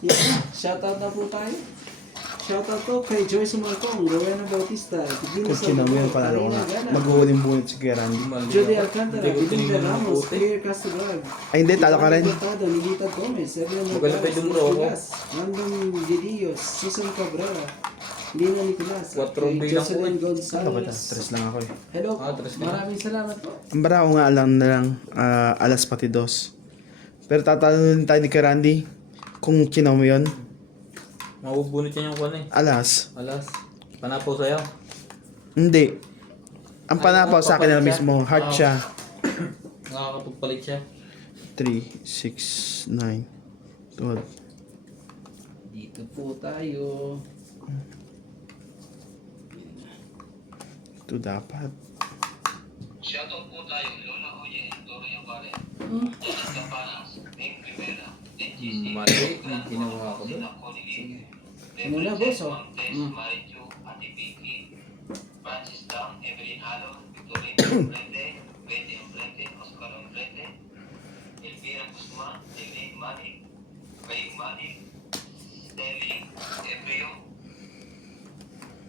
Yeah, shoutout na po tayo. Shoutout po kay Joyce Malcong, Rowena Bautista, Tigino Kung sino mo yun, panalo ko na. Mag-uuling bunit si Kuya Randy. Judy Alcantara, Belinda Ramos, Pierre Castogar, Ay hindi, talo ka rin. Cortado, Nilita Gomez, Evelyn Magaling pa yung bro, ako. Landon Didios, Susan Cabrera, Lina Nicolas, at Quattro kay bilang Jocelyn po Ano ba ito? Gonzalez. Tres lang ako eh. Hello, Tres ka. maraming salamat po. Ang bara ko nga alam na lang, alas pati dos. Pero tatanungin tayo ni Kuya Randy kung kinaw mo yun. Mabubunot yan yung kuwan eh. Alas. Alas. Panapaw sa'yo. Hindi. Ang Ay, panapaw sa akin na papalit mismo, heart siya. siya. Nakakapagpalit siya. 3, 6, 9, 12. Dito po tayo. Ito dapat. Shoutout po tayo, Lola Oye, Doro Yabare, Hmm. Janet Campanas, Meg Rivera, NGC, Mali. Ginawa ko doon. Ano na, boss, oh? Montes, Marichu, Ate Vicky, Francis Dang, Evelyn Alon, Victorine Umbrete, Betty Umbrete, Oscar Umbrete, Elvira Guzman, Elaine Malik, Ray Malik, Sterling Ebrio,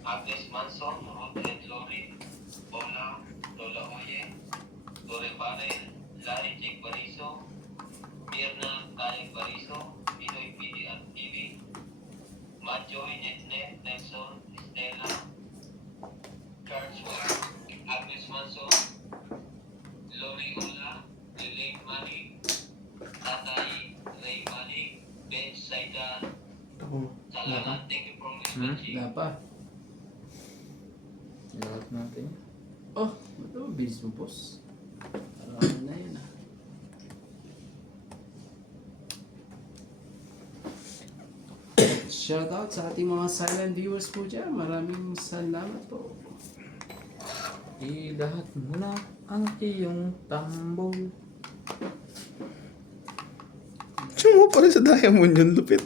Agnes Manson, Ruth and Lori, Paula, Lola Oye, Dore Barrel, Larry Jake Bariso, Mirna Kayag Bariso, Pinoy PD at TV, Majoy Netnet, Nelson, Stella, Charles Ware, Agnes Manson, Lori Ola, Elaine Malik, Tatay Ray Malik, Ben Saidan, Salamat, thank you for listening. Wala pa. Lahat natin. Oh, ito, bilis mo, boss. Parang na yun, ah. Shoutout sa ating mga silent viewers po dyan. Maraming salamat po. Ilahat mo na ang iyong tambol. Sino mo pa rin sa diamond yun, lupit.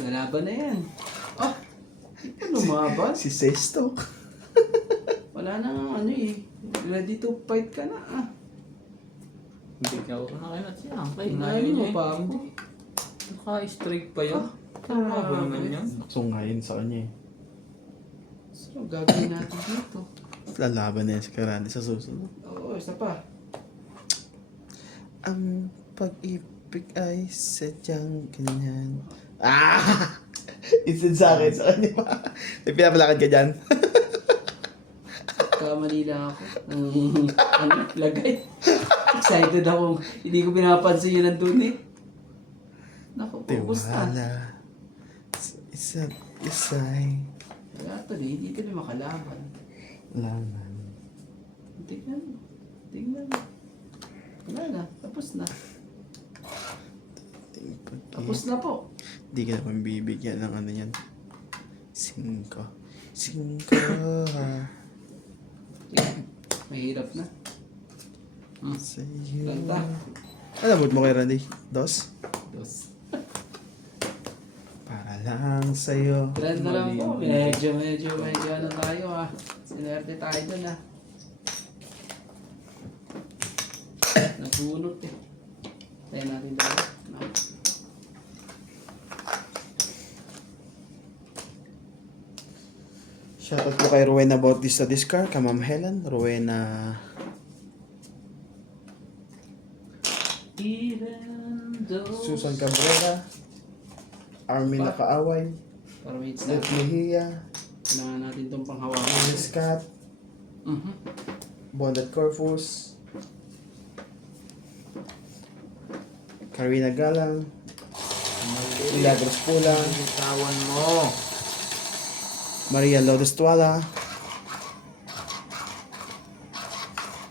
Lalaban na yan. Ah, ito lumaban. Si Sesto. Wala nang ano eh. Ready to fight ka na ah. Hindi ka ako nakainat siya. Inayin mo pa ako. Naka-strike pa yun. Tama ba naman yun? Sungayin sa kanya eh. So, gagawin natin dito. Lalaban na yan si Kuya Randy sa susunod. Oo, isa pa. Ang pag-ibig ay sadyang ganyan. Ah! Instead sa akin, sa kanya pa. May pinapalakad ka dyan. Kamali lang ako. Ano, lagay. Excited ako. Hindi ko pinapansin yun nandun eh. Naku, focus na. Tiwala sa isa't isa'y Wala to eh, hindi ka na makalaban. laman. Tignan mo. Tignan mo. Wala na, tapos na. Tapos na po. Di ka naman bibigyan ng ano yan. 5. 5. Mahirap na. Sa'yo. Ganda. Alam mo kay Randy? 2? Dos. Para lang sa'yo. Trend na lang po. Medyo ano tayo ah. Sinerte tayo dun ah. Nabunot eh. Tayo natin dito. Shoutout po kay Rowena Bautista Discar, kay Ma'am Helen, Rowena Even though... Susan Cabrera, Armin Nakaaway, Para wait na. Ruth Mejia, Kailangan natin itong panghawakan. Liz Cat, Bondat Corpus, Karina Galang, Milagros Pulang, Bitawan mo. Maria Lourdes Tuala,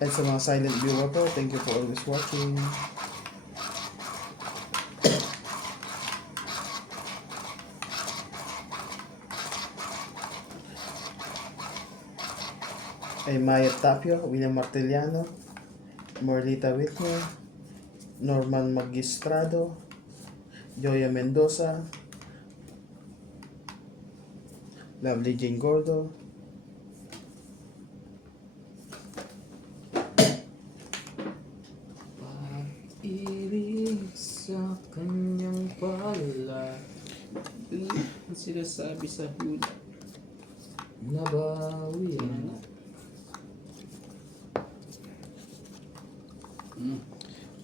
and sa mga silent viewer po, thank you for always watching. Ay Maya Tapio, William Martiliano, Morlita Whitner, Norman Magistrado, Joya Mendoza, Lovely Jane Gordo, Pag-ibig sa kanya. sinasabi sa hula? Nabawi. Yan na.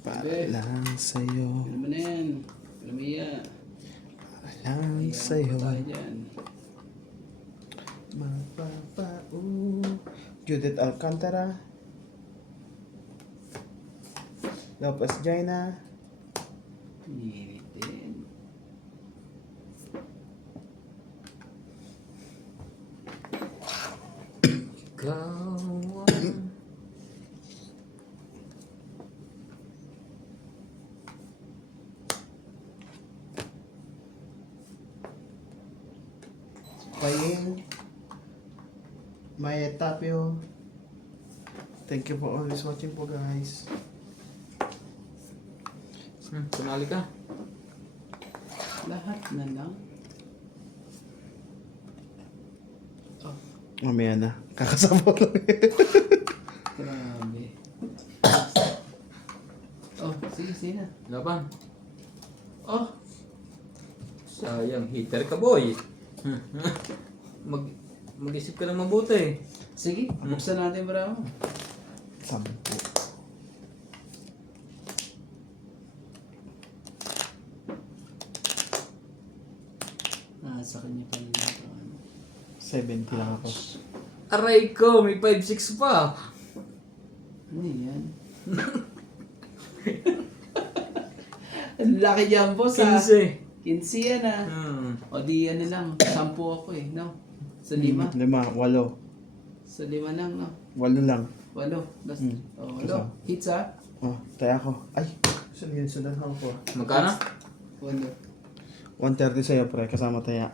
Para lang sa'yo. Ano mo na yan? Lamia. Para lang sa'yo. Tayo dyan. Judith Alcantara. Lopez Jaina. Init din. Ikaw Paying. Maya Tapio. Thank you for always watching po guys. Sumali ka. Lahat na lang. Oh, Mamaya na. Kakasabaw lang. grabe. Oh, sige, sige na. Laban. Oh, Sayang, hitter ka boy. Mag-isip ka na mabuti. sige. Buksan natin para mo. 10. Sa kanya pa rin ito. 70 lang ako. Aray ko, may 5-6 pa. Ano yan? Ang laki dyan po sa... 15. 15 yan ah. O di ano lang, 10 ako eh, no? Sa 5. 5, 8. Sa 5 lang, no? 8 lang. 8. Last, Hmm. oh, Kasama. 8. Hits ah? Oh, tayo ako. Ay, sundan ako. Magkano? 8. 130 sa'yo pre, kasama taya.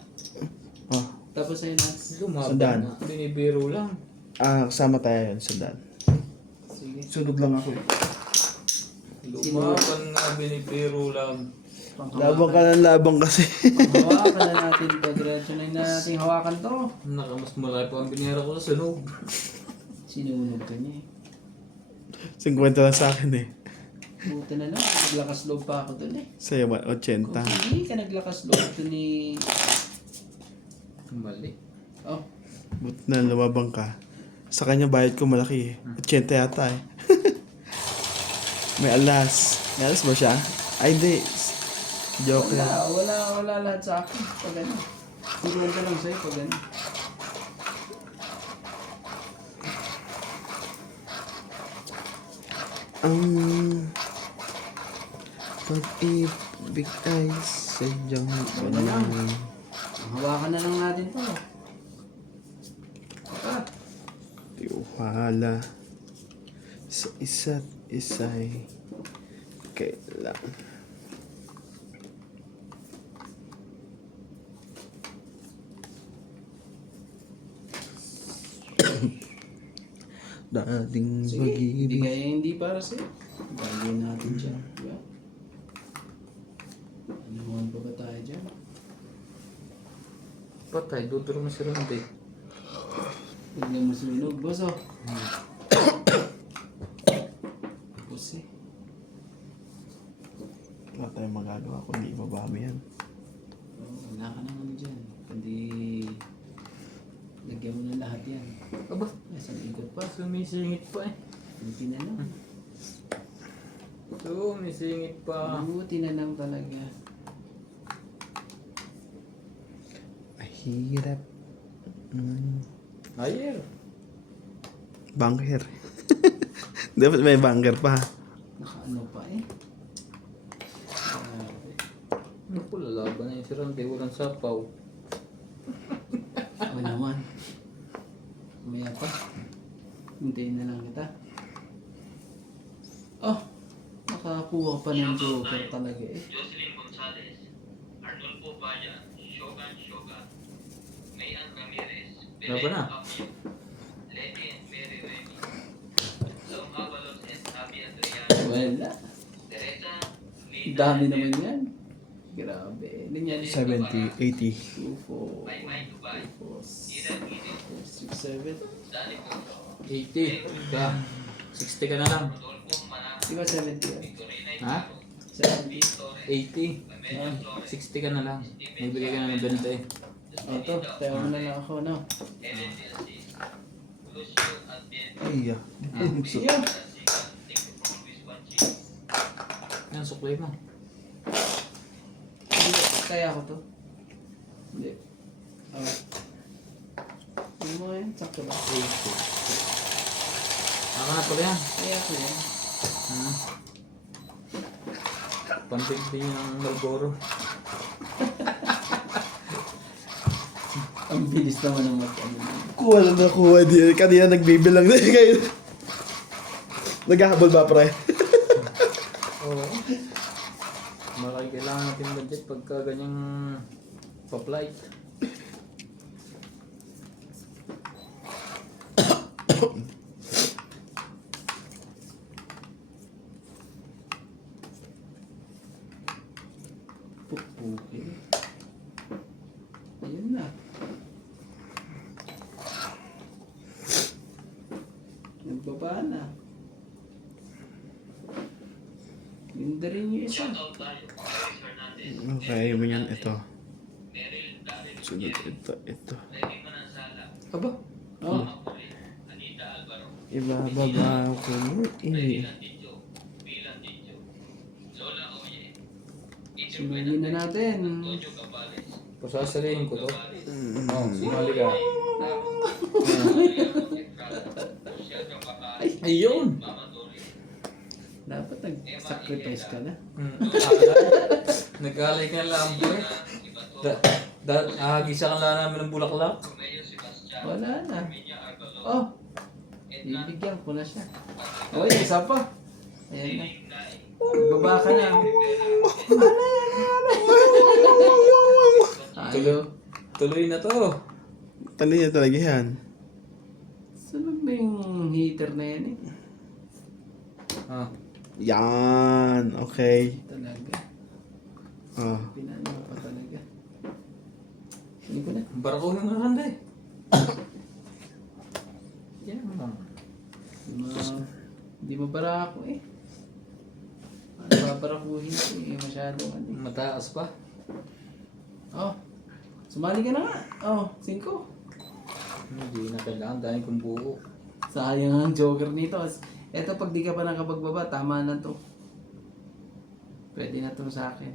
Oh, Tapos ayun Nats. Lumaban Sundan. na. Binibiro lang. kasama tayo yun, sundan. Sige. Sunog lang ako eh. Lumaban nga, binibiro lang. Labang ka ng labang kasi. Hawakan na natin to. Diretso na natin hawakan to. Mas malaki pa ang binira ko sa sunog. Sinunog ka niya eh. 50 lang sa akin eh. Buti na lang. Naglakas loob pa ako dun eh. Sa'yo ba? Kung 80. hindi ka naglakas loob dun ni... Mali. Oh. Buti na lumabang ka. Sa kanya bayad ko malaki eh. 80 yata eh. May alas. May alas ba siya? Ay hindi. Joke lang. Wala lahat sa akin. Pag ano. Turuan ka lang sa'yo pag ano. Ang pag-ibig ay sadyang Wala lang. Hawakan na lang natin to. Ah. tiwala sa isa't isa'y kailangan. Dating Sige, hindi pag-ibig. kaya hindi para sa'yo. Bagay natin dyan. Diba? Ano pa ba tayo dyan? Patay, duduro mo si Randy. Tignan mo suminog, boss oh. Boss eh. Wala tayong magagawa kung hindi ibabami yan. Oh, wala ka naman dyan. Kundi lagyan mo na lahat yan. Aba, Isang ikot pa. sumisingit pa eh. Buti na lang. Sumisingit pa. Buti na lang talaga. Mahirap. Ayer. Bunker. Dapat may bunker pa. Nakaano pa eh. Grabe. Ano po, lalaban na yun si Randy. Walang sapaw. Ako naman. Maya pa. Hintayin na lang kita. Oh! Nakakuha pa ng joker talaga eh. Jocelyn Gonzalez, Arnulfo Bayan, Shogun Shogun, Mayan Ramirez, Laban na. Apio, Lenny and Mary Remy, Long Avalos and Abby Adriano, Wala. Teresa, Ang dami naman yan. Grabe. Ano yan? 70, 80. 2, 4, Maymay Dubai, 4, Idan Idin, 6, 7. Danny Boto, 80. Ka. 60 ka na lang. Rodolfo Manang, Di ba 70 yan? Victorina Ha? Iparo, 70. Torres, 80. Pamela Flores, 60 ka na lang. Magbigay ka na ng 20. Ito, tayo mo na lang ako, no? Ay, Siya. Yan, suklay mo. Hindi, kaya ako to. Hindi. Hindi mo yan, sakto ba? Ako na pala yan. Kaya ako yan. Pantig din yung Malboro. Ang bilis naman ng ano. kuha lang nakuha din. Kanina nagbibilang na kayo. Naghahabol ba, pre? Oo. Malaki kailangan natin budget pagka ganyang pa-flight. Pupukin. Ayun na. Nagbaba na. Yun na rin yung isa. Okay, mo yan. Ito. Sunod ito. Aba? Oh. Ibababa ko mo. Sumali na natin. Pasasalihin ko to. Oo, sumali ka. Ayun! Dapat nag-sacrifice ka na. Nag-alay ka lang po eh. Ahagisa ka lang namin ng bulaklak. Wala na. Oh. Bibigyan ko na siya. Oh, isa pa. Ayan na. Baba ka na. Tayo. Tuloy na to. Tali niya talaga yan. Saan ba yung heater na yan eh? Ah. Yan. Okay. Talaga. Ah. Pinano pa talaga. Hindi ko na. Barako na nga kanda eh. Yan lang. Hindi mabara ako eh. Babarakuhin ko eh. Masyadong ano. Mataas pa. Oh. Sumali ka na nga. Oh, 5. Hindi na kailangan dahil kung buo. Sayang ang joker nito. Eto pag di ka pa nakapagbaba, tama na to. Pwede na to sa akin.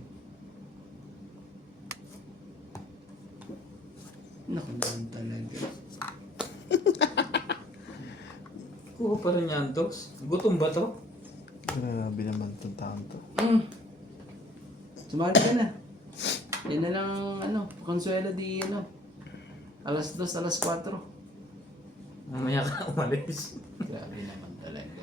Naku naman talaga. Kuha pa rin yan, Tox. Gutom ba to? Grabe naman itong taon to. Sumali ka na. Yan na lang ano, konsuelo di ano. Alas 2, alas 4. Mamaya ka umalis. Grabe naman talaga.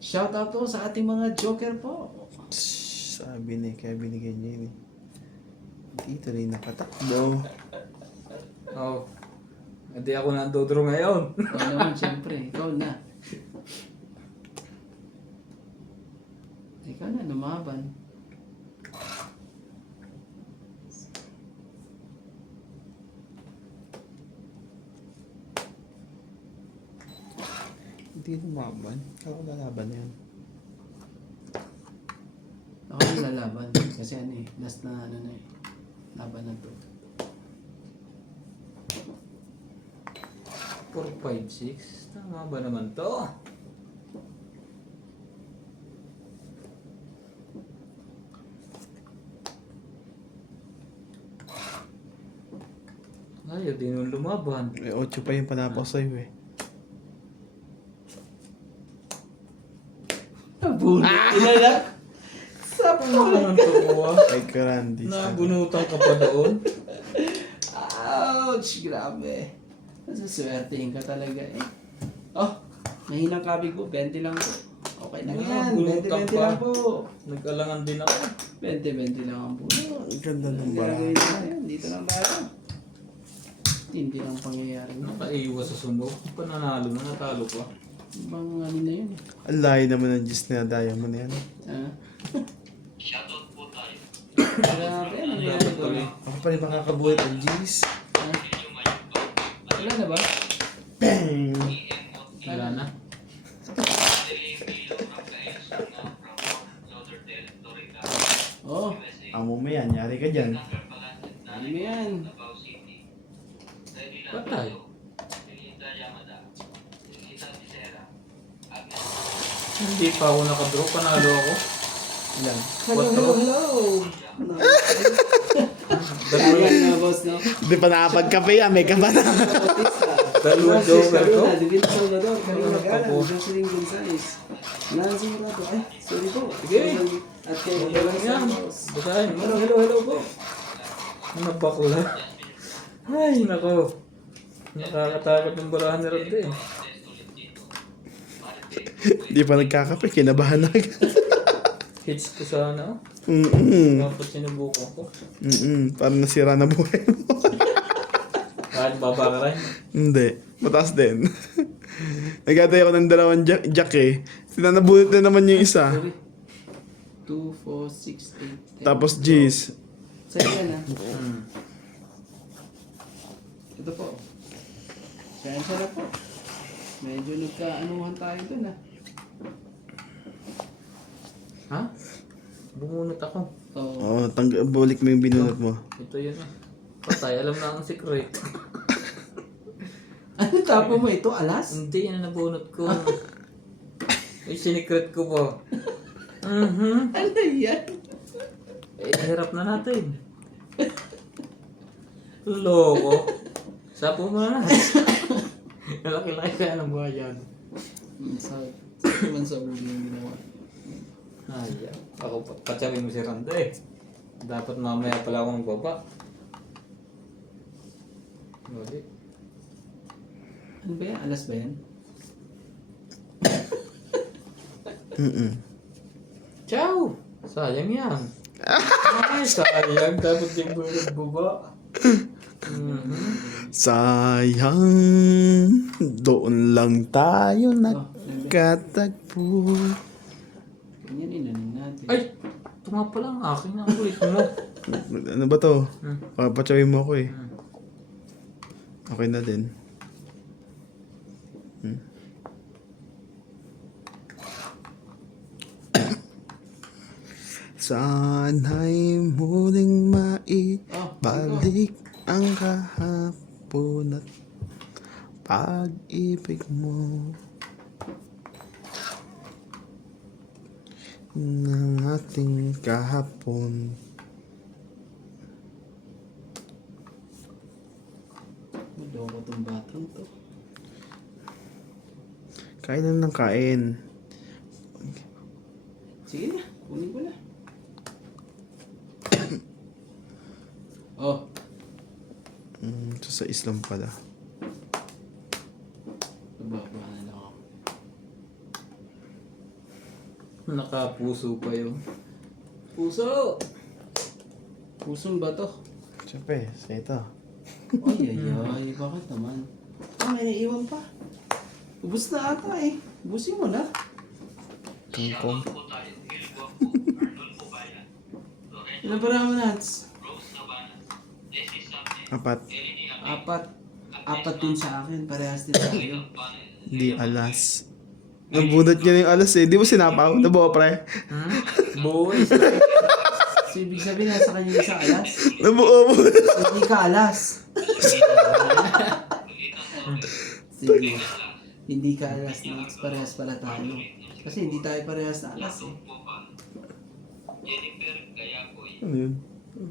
Shoutout po sa ating mga joker po. Sabi ni kaya binigay niya yun eh. Dito rin nakatakbo. Oo. Hindi ako nandodro ngayon. Oo naman, siyempre. Ikaw na. Ikaw na, lumaban. Hindi lumaban. Ako lalaban yan. Ako na lalaban. Kasi ano eh, last na ano na eh. Laban na to. 4, 5, 6. Tama ba naman to? Ayaw din yung lumaban. May 8 pa yung panapos sa'yo eh. Nabunot na lang. Sa Ano naman to kuha? Ay, Karandi. Nabunutan ka pa doon? Ouch! Grabe. Masaswertein ka talaga eh. Oh, mahinang kabig po. 20 lang po. Okay na yan. 20-20 lang po. Nag-alangan din ako. 20-20 lang ang po. Ang ganda ng Gagawin bara. na yan. Dito lang tayo. Hindi lang pangyayari. Nakaiwas sa sunog. Pananalo na, natalo pa. Ibang ano na yun. Ang layo naman ng Diyos na diamond yan. Ah. Shoutout po tayo. Grabe. Ano Ang yan? dapat tuloy. Ako pa rin makakabuhat ang G's. Ah. Wala na ba? Bang! Wala na. Oh. Amo mo yan, yari ka dyan. Ano mo yan? Patay. Hindi pa ako nakadraw. Panalo ako. Ilan? Hello. Dalawa Ayan na, boss, no? Hindi pa nakapagkape yan, may kaba na. Dalawang joker ko. David Salvador, Karina Gana, Opo. Jocelyn Gonzalez, Nancy Murato. Ay, sorry po. Sige. At kay Walang yan. Santos. Basahin mo. Hello po. Ano bakla? Ay, nako. Nakakatakot ng barahan ni Rod eh. Hindi pa nagkakape, kinabahan na agad. Hits ko sana. Dapat sinubukan ko. Parang nasira na buhay mo. Kahit baba ka rin. Hindi, mataas din. Nagkatay ako ng dalawang jack eh. Sinanabunot na naman yung isa. Sorry. 2, 4, 6, 8. Tapos G's. Sa'yo yan ah. Ito po. Sensya na po. Medyo nagka-anuhan tayo dun ah. Ha? Bumunot ako. Oo. Bulik mo yung binunot mo. Ito yun ah. Patay, alam na ang secret. Ano tapo mo ito? Alas? Hindi, yan ang nabunot ko. Ay, sinikret ko po. Ano yan? Eh, hirap na natin. Loko. Sapo mo na. Laki-laki kaya ng buhay yan. Sa naman sa ulo yung ginawa. Ay, ako patsawin mo si Randa eh. Dapat mamaya pala akong baba. Mali. Ano ba yan? Alas ba yan? Ciao! Sayang yan. Ay, sayang. Dapat yung baba. Sayang, doon lang tayo nagkatagpo. Ganyan inanin natin. Ay! Ito nga pala ang akin. Ang kulit mo. Ano ba to? Papatsawin mo ako eh. Okay na din. Sana'y muling maibalik ang kahapon at pag-ibig mo ng ating kahapon. Maloko tong batang to. Kain lang ng kain. Sige na, kunin ko na. Oh, Ito sa Islam pala. bababa na lang ako. Nakapuso pa yun. Puso! Pusong ba to? Siyempre, sa ito. Ay, bakit naman? Ah, may naiwan pa. Ubus na ata eh. Ubusin mo na. Kangkong. Ilan pa naman nats? 4. Apat din sa akin. Parehas din sa akin. Di alas. Nabunot niya yung alas eh. Di mo sinapaw? Nabuo pre? Boys! So, ibig sabihin nasa kanya yung isang alas. Nabuo mo. Hindi ka alas. Sige. Hindi ka alas na parehas pala tayo. Kasi hindi tayo parehas na alas eh. Jennifer Gayakoy, Ano yun?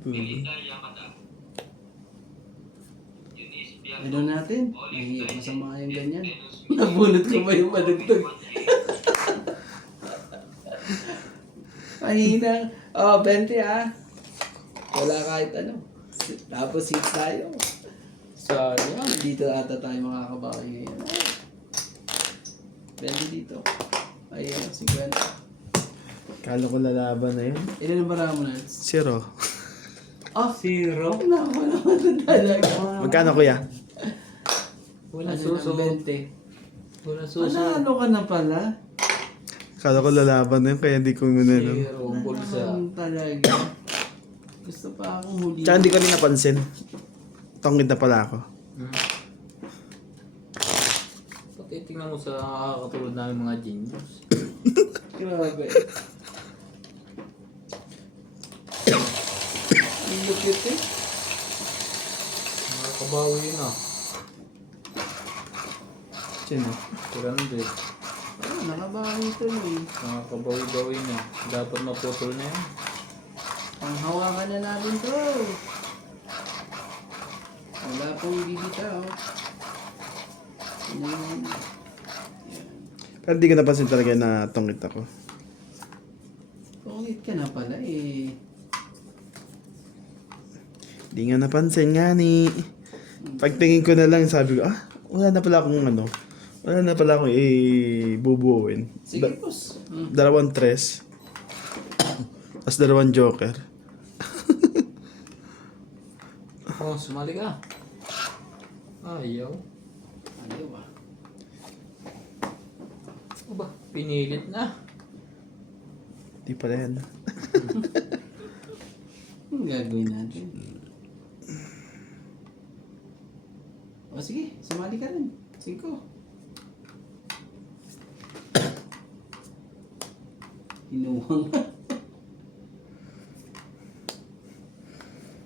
Melita Yamada, Eunice Bianco, Ano natin? Mahirap masama yung ganyan. Nabunot ko ba yung madugtog? Mahina. Oh, 20 ah. Wala kahit ano. Tapos hits tayo. Sayang. Dito ata tayo makakabawi ngayon. 20 dito. Ayun, 50. Kala ko lalaban na yun. Ilan ang marami mo na? 0. Oh, Zero. naku naman talaga. Magkano kuya? Wala Ano suso. ng 20? Wala suso. Ano ka na pala? Kala ko lalaban na yun kaya di ko muna no. Zero. Bulsa. Naman talaga. Gusto pa akong huli. Tsaka hindi ko rin napansin. Tongit na pala ako. Pati tingnan mo sa katulad namin mga genius. Grabe. lupit eh. Nakakabawi na. Sino? Grande. Nakabawi ito eh. Nakakabawi-bawi na. Dapat maputol na yan. Panghawakan na natin to. Wala pong bibitaw. Yan. Pero hindi ko napansin talaga na tungit ako. Pungit ka na pala eh. Hindi nga napansin nga ni. Pagtingin ko na lang, sabi ko, wala na pala akong wala na pala akong bubuuin. Sige, boss. Dalawang tres. Tapos dalawang joker. Oh, sumali ka. Ayaw. Ayaw ah. Aba, pinilit na. Di pala yan. Anong gagawin natin? O sige, sumali ka rin. 5. Kinuha nga.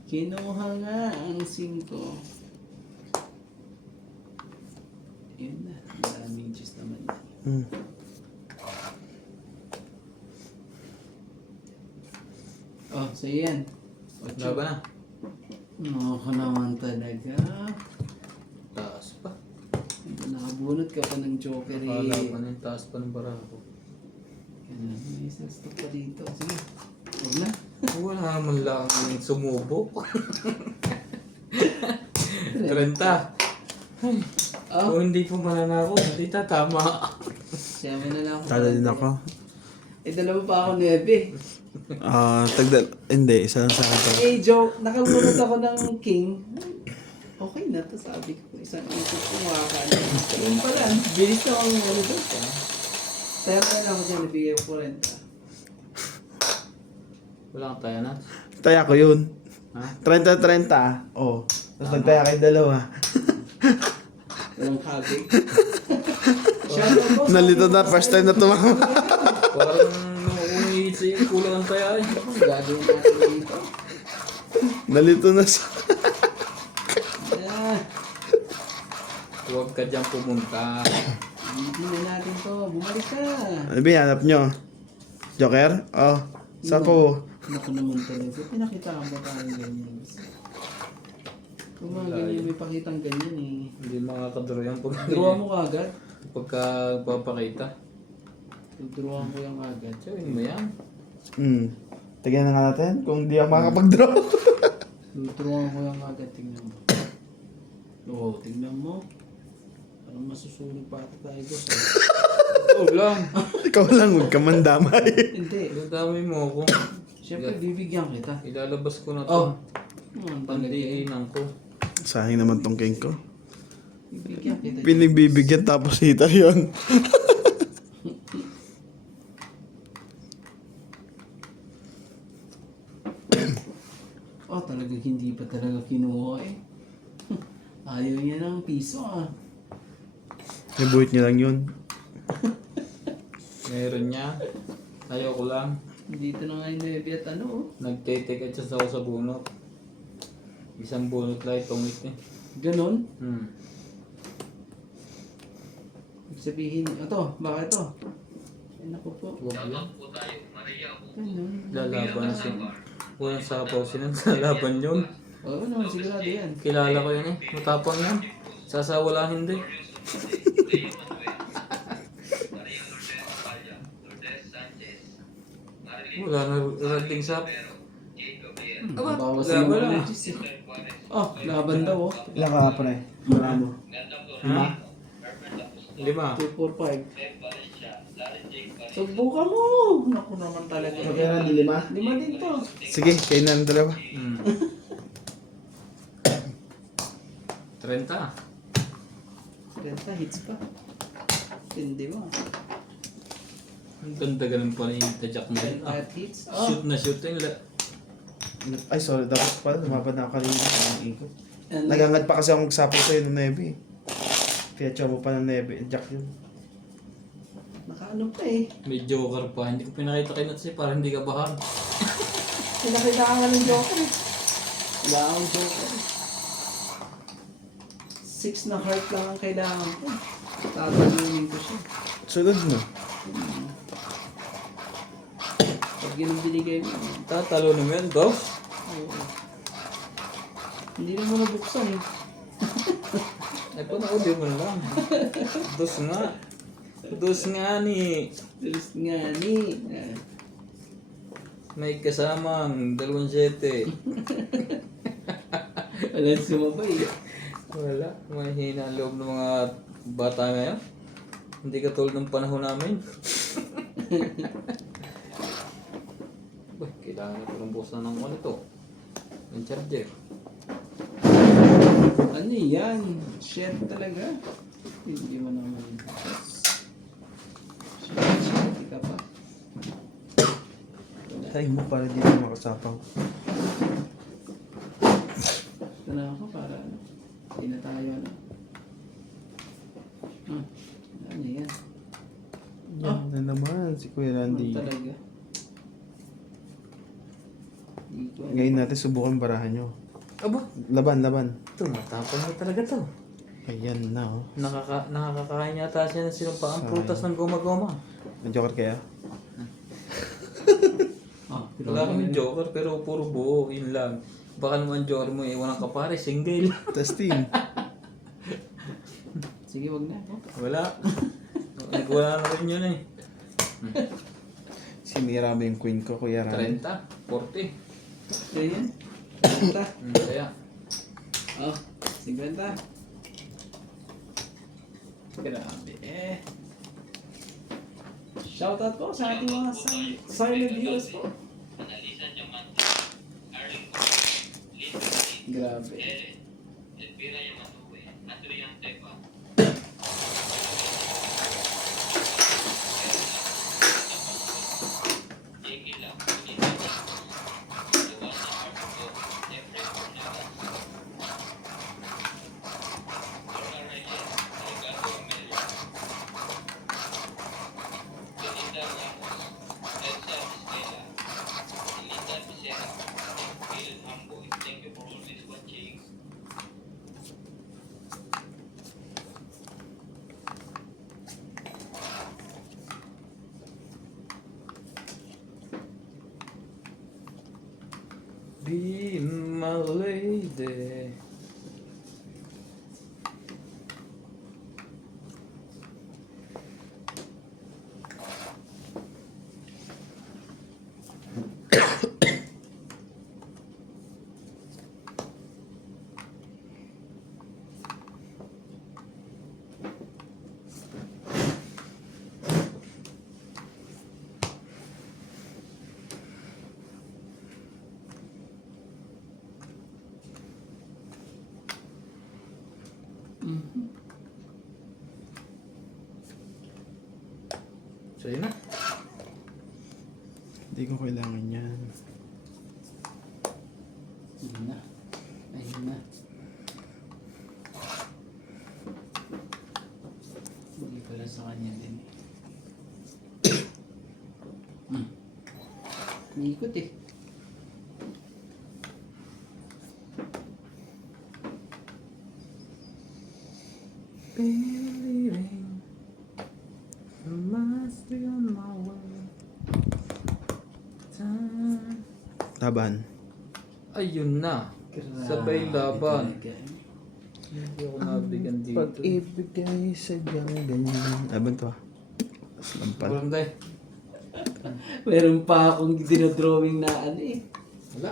Kinuha nga ang 5. Yun na. Maraming juice naman. Hmm. Oh, so yan. Wala ba na? Ako naman talaga. Taas pa. Nakabunot ka pa ng joker eh. Akala pa na yung taas pa ng bara ko. Ganun, may isang stock pa dito. Sige, huwag na. Wala naman lang yung sumubok. 30. Ay, Oh, kung hindi po mananako, hindi tatama. siyempre na lang ako. Talo din ako. Dalawa pa ako 9. Hindi, isa lang sa akin to. Eh, joke, nakabunot ako ng king. Okay na to, sabi ko. Isang ikot ko makakaan. Yun pala, bilis na akong ano doon. Kaya na ako dyan, nabigay ko 40. Wala kang tayo na. Taya ko yun. Ha? 30-30. Oh. Tapos nagtaya kayo dalawa. Walang kagay. Shoutout po sa Nalito na, ating first time na tumama. Parang nung umihit sa'yo, kulang ang tayo. Ang gagawin natin dito. Nalito na sa... Ah, Huwag ka dyan pumunta. hindi na natin to. Bumalik ka. Ano ba hanap nyo? Joker? Oh. Sapo. Naku naman talaga. Pinakita ka ba tayo ganyan? Kung mga ganyan, may pakitang ganyan eh. Hindi makakadro yan pag Draw mo kagad. pagka papakita. Draw mo yung kagad. Gawin mo yan. Tignan na nga natin kung di ako makakapag-draw. Draw mo yung kagad. Tingnan mo. Oo, tingnan mo. Parang masusunog pa ata tayo doon. Oo lang. Ikaw lang, huwag ka mandamay. Hindi. Dami mo ako. Siyempre, bibigyan kita. Ilalabas ko na Oh. to. Ang talaga eh. Pandiinan ko. Sayang naman tong king ko. Bibigyan kita. Pinagbibigyan tapos hitar yun. Oh, talaga hindi pa talaga kinuha eh. Ayaw niya ng piso ah. Nabuhit niya lang yun. Meron niya. Ayoko lang. Dito na nga yung Navy at ano oh. Nagtitake at ako sa bunot. Isang bunot lang itong eh. Ganon. Ibig sabihin, ito, baka ito. Ay naku po. Huwag yan. Ganon. Lalaban na siya. Walang sapaw sila sa laban yun. Oo naman, sigurado yan. Kilala ko yan eh. Matapang yan. Sasawa lang hindi. Wala na rating sap. Aba, Bawas laban yung na. allergies eh. Oh, laban daw oh. Ilan ka pre? Maramo. Ha? 5. 2, 4, 5. Subukan mo! Naku naman talaga. Magkano di 5? 5 din to. Sige, kayo na ng dalawa. 30. 30 hits pa. Hindi ba? Ang ganda ganun pala yung tajak mo. 30 hits? Oh. Shoot na shoot yun. Ay, sorry. Dapat pala, lumabad na ako kanina. Ang ikot. And Nagangad pa kasi akong sapo sa'yo ng nebe. Piyacha mo pa ng nebe. Jack yun. nakaano pa eh. May joker pa. Hindi ko pinakita kay Natsi para hindi ka bahan. Pinakita ka nga ng joker eh. Wala akong joker. 6 na heart lang ang kailangan ko. Tatalunin ko siya. Sunod mo. Pag yun ang binigay mo. Tatalo naman, dos. Oo. Hindi na mo nabuksan eh. Eh, panood mo na lang. Dos nga. Dos nga ni. Terus nga ni. May kasamang 27. Walang sumabay. Wala. Mahina ang loob ng mga bata ngayon. Hindi katulad ng panahon namin. Uy, kailangan na parang buksan ng ano to. Yung charger. Ano yan? Shit talaga. Hindi mo naman. Shit ka pa. Ay mo para di mo makasapaw. Ito na ako para ano. Hindi na tayo ano. Ano yan? Yan na naman si Kuya Randy. Ano talaga? Dito. Ngayon natin subukan barahan nyo. Aba, Laban. ito matapang na talaga to. Ayan na oh. Nakakakain yata siya ng sinumpaang prutas ng goma-goma. May joker kaya? Ah, Wala kami joker pero puro buo, yun lang. Baka naman joker mo iwan ng kapare, single. Testing. Sige, wag na. Wala. Nagwala na rin yun eh. Sinira mo yung queen ko, Kuya Randy. 30, 40. Ganyan. 50. Kaya, Oh, 50. Grabe eh. Shoutout po sa ating mga silent viewers po. Analisa Diamante, Arlington, Lindsay, Grabe. Ellen, Elvira Yamatue, Adrian Tepa, Jackie Lam, Unita, Joanna Arturo, Jeffrey Cornelas, Laura Reyes, Ricardo Amelio, Belinda Ramos, Elsa Estela, Elisa Becerra, and Phil Hamboy. Thank you for always watching. be my lady. So yun na. Hindi ko kailangan yan. Ayun na. Ayun na. Hindi pala sa kanya din. Niikot eh. Believing I must be on my way. Time. Laban. Ayun na. Sabay laban. Talaga. Hindi ako nabigyan dito. Pag-ibig ay sadyang ganyan. Laban to ah. Lampal. Walang day. Meron pa akong dinodrawing na ano eh. Wala.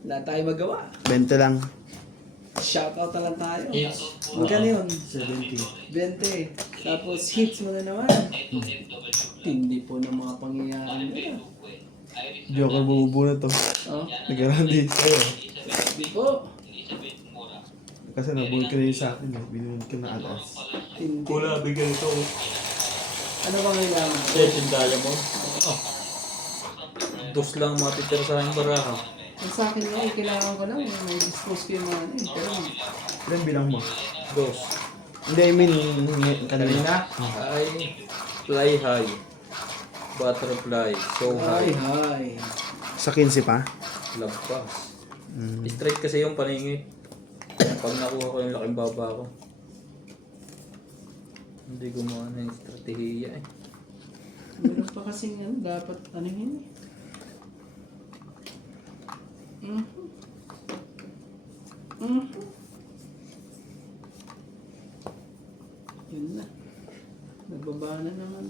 Wala tayo magawa. 20 lang. Shoutout na lang tayo. Yes. Magkano yun? 70. 20. Tapos hits mo na naman. Tindi po ng mga pangyayari nila. Joker bubuo na to. Oh, Nag-randy sa'yo. di po. Kasi nabuhay ka na yun sa akin. Binunod ka na alas. Tindi. bigyan ito. Ano bang kailangan? Legend Diamond. Oh. Dos lang matitira sa aking baraha. Ang sa akin nga, kailangan ko lang. May dispose ko yung mga ano eh. Pero Ilan bilang mo? Dos. Hindi, I mean, kanina. Ay, fly high. Butterfly, so hi, high. hi. Sa 15 pa? Lampas. Straight kasi yung paningit. Pag nakuha ko yung laking baba ko. Hindi gumawa na yung estratehiya eh. Meron pa kasing ano, dapat ano yun eh. Yun na. Nagbaba na naman.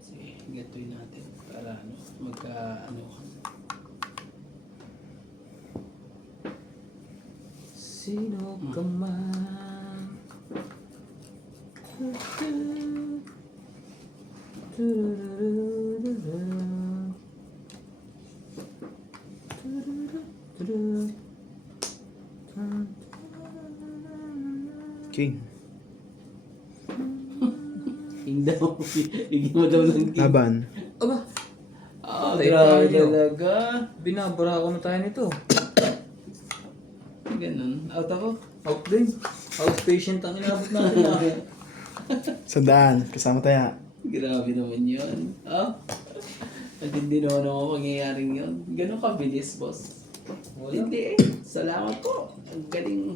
Sige, gatoy natin para ano, magka ano ka. Sino ka man? King. King daw. Bigyan mo daw ng king. Laban. Aba, Ah, Patay grabe tayo. talaga. binabara ko na tayo nito. Ganun. Out ako. Out din. Outpatient ang inabot natin ah. Sandaan. Kasama tayo. Grabe naman yun. Ah? At hindi naman ako pangyayaring yun. Ganun kabilis, boss. Wala. Hindi eh. Salamat po. Ang galing.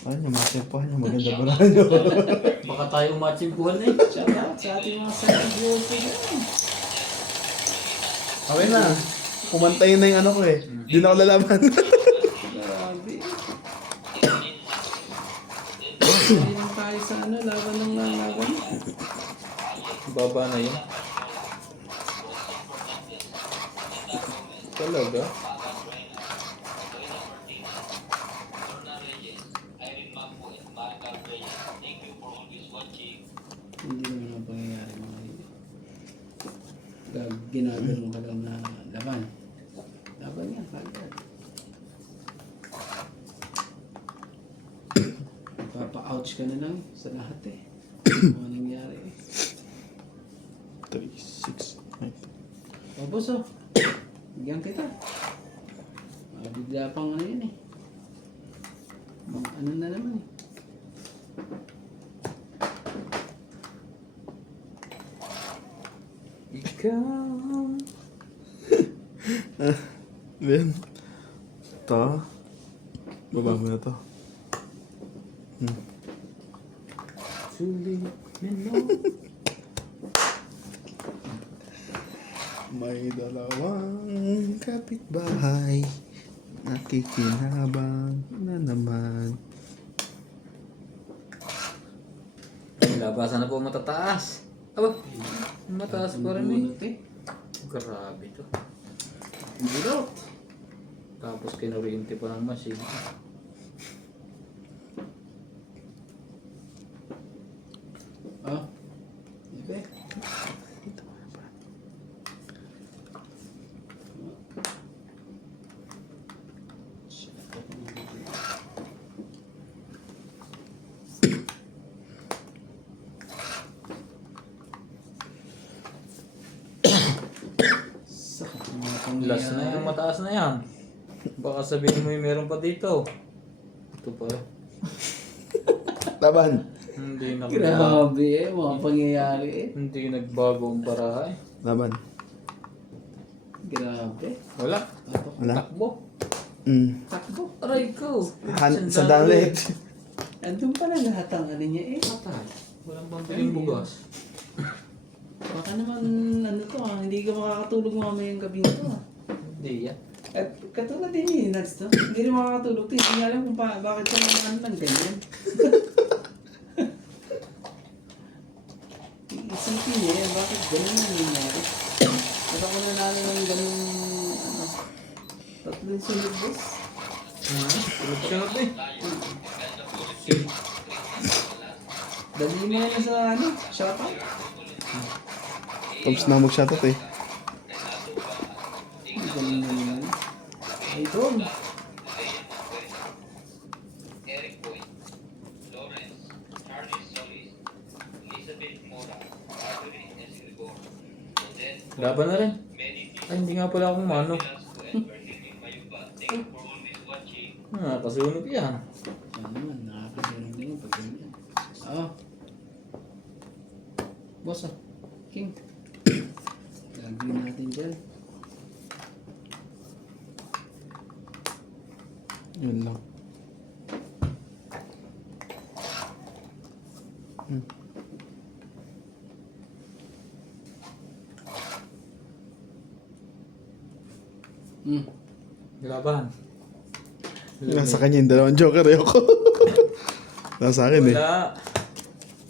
Ano, masimpuhan nyo. Maganda ba nyo? Baka tayo matsimpuhan eh. Shout out sa ating mga second beauty yan. Okay na. Kumantay na yung ano ko eh. Di na ako lalaban. Grabe. Hindi lang tayo sa ano, laban ng laban. Baba na yun. Talaga? Hindi naman ang pangyayari mga nila. Ginagano ka lang na laban. Laban yan, kagad. Papa-ouch ka na lang sa lahat eh. Ano nangyari eh. 3, 6, 9. O boss oh. Bigyan kita. Bigla pang ano yun eh. Ano na naman eh. Ikaw. Ben. Ito. Baba mo na to. Sulit mo. May dalawang kapitbahay. Nakikinabang na naman. Labasan na po matataas. Aba, mataas pa rin eh. Bunot eh. Grabe to. Bunot. Tapos kinuryente pa ng machine. Oh. Ibe. Sakit ng mga pangyayari. Last na yan, mataas na yan. Baka sabihin mo yung meron pa dito. Ito pa. Laban. Hindi nagbago. Grabe eh, mga pangyayari eh. Hindi nagbago ang baraha eh. Laban. Grabe. Wala. Wala. Takbo. Takbo. Aray ko. Sandaan ulit. Andun pala lahat ang ano niya eh. Patay. Walang pambiling bugas. Baka naman ano to ah, hindi ka makakatulog mamayang gabi nito ah. Hindi yan. At katulad din yun, Nads to. Hindi rin makakatulog to. Hindi alam kung bakit siya naman ano lang ganyan. Isipin niya yan, bakit ganun ang nangyari? At ako nanalo ng ganun, ano, tatlong sunod boss. Sunod-sunod eh. Dali mo na sa ano, shoutout. Tapos na mag-shoutout eh. Galing na naman. Idol. Eric Boy, Lawrence, Charlie Solis, Elizabeth Mora, Catherine Escribor, Odette, Laban na rin. Mary D. Ay, hindi nga pala akong mano. Velasco, and Virginia Mayuba. Thank you for always watching. Kasunog yan. Ano naman, nakakagaling din yung pag ganyan. Oh. Boss ah. King. Gagawin natin dyan. Yun lang. Hmm. Laban. Nasa kanya yung dalawang joker ayoko. Nasa akin eh. Wala.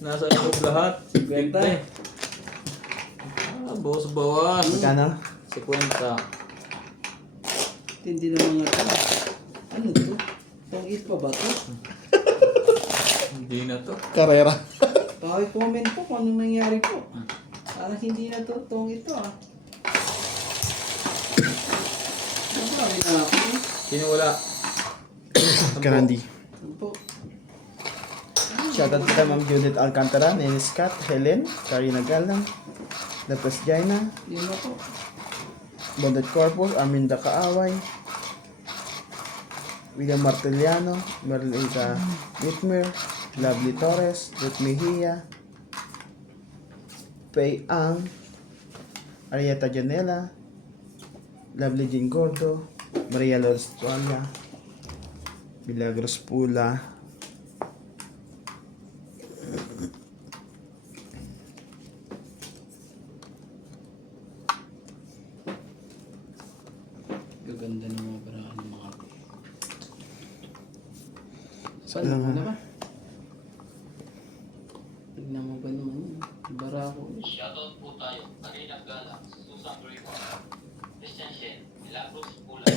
Nasa loob lahat. 50. Boss bawas. Magkano? 50. Tindi na mga ito. Ano to? Tong-it pa ba to? Hindi na to. Karera. Paki-comment po kung anong nangyari po. Parang hindi na to tong-it to ah. Marami na ako. Sino wala? Kanandi. Ano po? Shoutout kita Ma'am Judith Alcantara, Nelly Scott, Helen, Karina Galang, Dapas Jaina, Yun na po. Bondet Corpus, Arminda Kaaway, William Martiliano, Merlita Whitmer, Lovely Torres, Ruth Mejia, Pei Ang, Arieta Janela, Lovely Jean Gordo, Maria Lourdes Tualia, Milagros Pula, Gaganda ng mga paraan ng mga... Saan Paano nga? na ba? Tignan mo ba naman yun? Bara ako ulit. Shoutout po tayo. Karina Gala, Susan Rico, Christian Shen, Milagros Pula,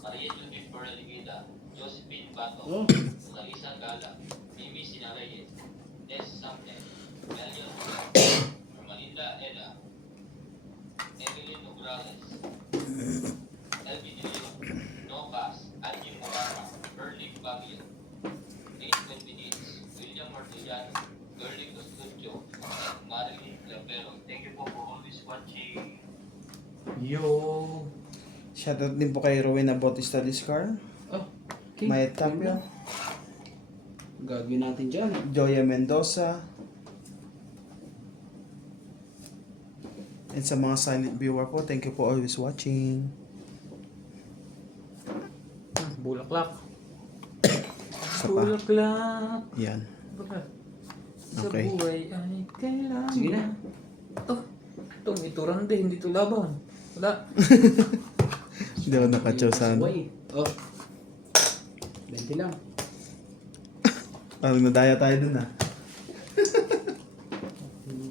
Maria Judith Peraligueda, Josephine Bato, Oh, Lisa Gala, Mimi Sinareyes, S. Samne, Melian Malinda Eda, Evelyn Nograles, Elvin De Leon, Nocas, Angie Morara, Berling Baguio, Nate Benvenez, William Martiliano, Gerling Custudio, and Marilyn Clapero. Thank you po for always watching. Yo. Shoutout din po kay Rowena Bautista Discar, oh. Okay. Maya Tapio, Gagawin natin dyan. Joya Mendoza, and sa mga silent viewer po, thank you for always watching. Bulaklak. Isa pa. Bulaklak. Yan. Baka sa Okay. buhay ay kailangan. Sige na. Itong iturande, hindi ito laban. Wala. Hindi ako nakachaw sa ano. Uy. Oh. 20 lang. Parang nadaya tayo dun ah.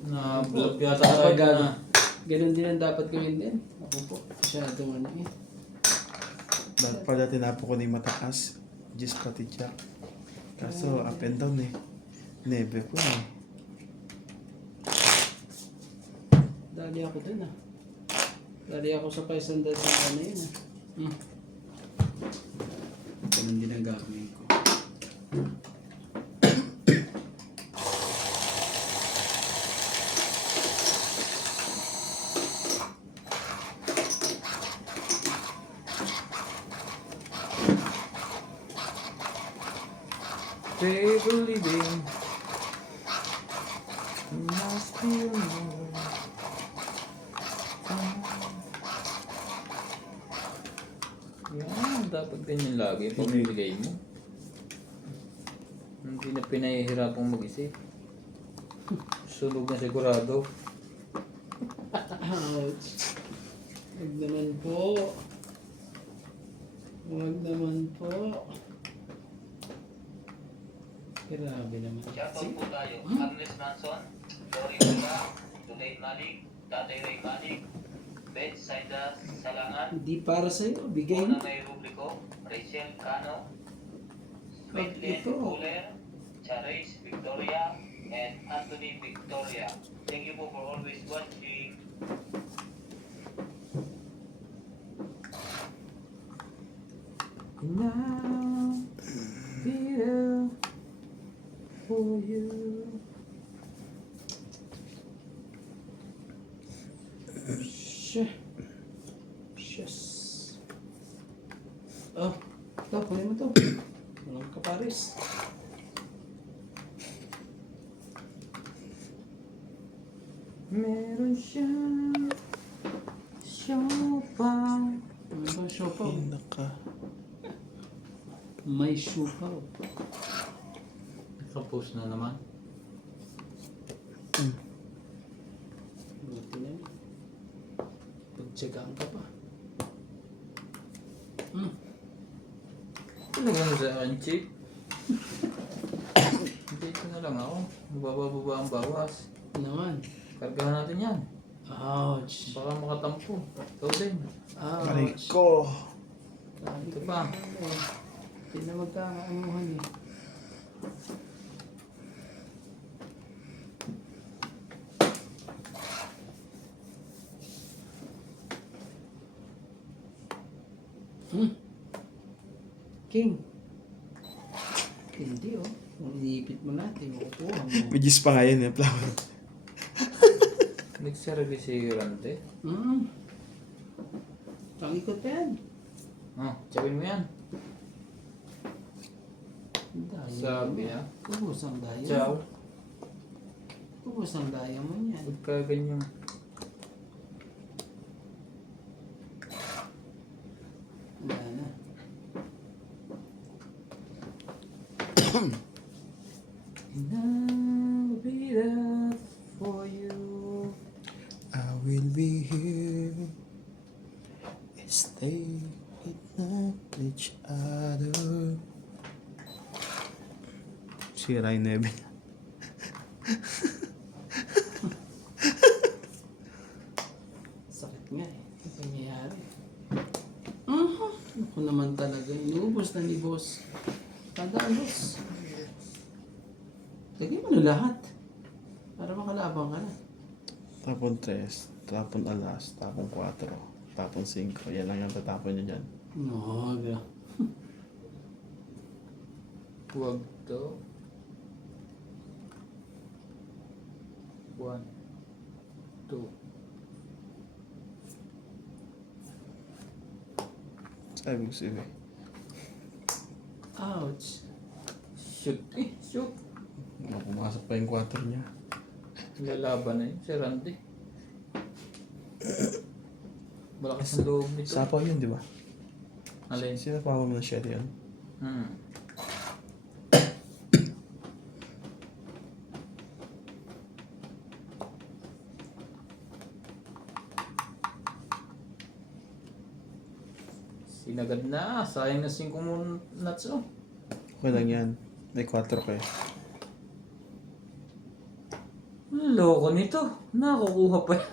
Na-block yata Kapag tayo na. ganun din ang dapat gawin din. Ako po. Masyadong ano eh. Dapat pala tinapo ko na yung mataas. Just pati jack. Kaso up and down eh. Never ko eh. Dali ako dun ah. Dali ako sa paisandal sa ano yun ah. Hmm. Ganun din ang gagawin ko. Table living must be more. Yan, dapat ganyan lagi yung pamimigay mo. Hindi na pinahihirapang mag-isip. Sunog na sigurado. Ouch. Huwag naman po. Huwag naman po. Grabe naman. Shoutout po tayo. Agnes Manson, Lori Wala, Dunay Malik, Tatay Ray Malik, Bed Saida Salangan, Hindi para sa'yo. Bigay mo. Una May Rubrico, Rachel Cano, Pag Madeline ito. Fuller, Charis Victoria, and Anthony Victoria. Thank you po for always watching. Now, here for you. Shh. Shush. Oh. Ito, kunin mo to. Walang kapares. Meron siyang siopaw. Ano ba, siopaw? Naka. May siopaw. Nakapost na naman. Buti na yun. Pagtsagaan ka pa. Talagang sa akin, chick. Dito na lang ako. Bababa ang bawas. Ano naman? Kargahan natin yan. Ouch. Baka makatampo. Ikaw din. Aray Ouch. ko. Sabi Ito ko pa. na eh. Hindi na magkakaanuhan eh. King. Hindi oh. Kung iniipit mo natin, makukuha mo. May gis pa nga yun eh. Flower. Nag-service si Rante. Pangikot yan. Oh, sabihin mo yan. Daya. Sabi ah. Kubos ang daya. Ciao. Kubos ang daya mo yan. Pagka ganyan. Wala na. And I'll be there for you. I will be here. Stay with each other. Sira yung nebe. Sakit nga eh. Ang pangyayari. Ako naman talaga. Inuubos na ni boss. Tadalos. Lagay mo na lahat. Para makalabang ka na. Tapon 3, tapon alas, tapon 4, tapon 5. Yan lang yung tatapon nyo dyan. No, ga. Huwag to. 1, 2. Sabi ko sa'yo eh. Ouch. Shoot eh, shoot. Pumasok pa yung 4 niya. Lalaban na yun, si Randy. Malakas ang loob nito. Sapaw yun, di ba? Alin? Sinapawa mo na share yun. Sinagad na, sayang na 5 nuts oh. Okay lang yan. May 4 kayo. Loko nito, nakukuha pa yan.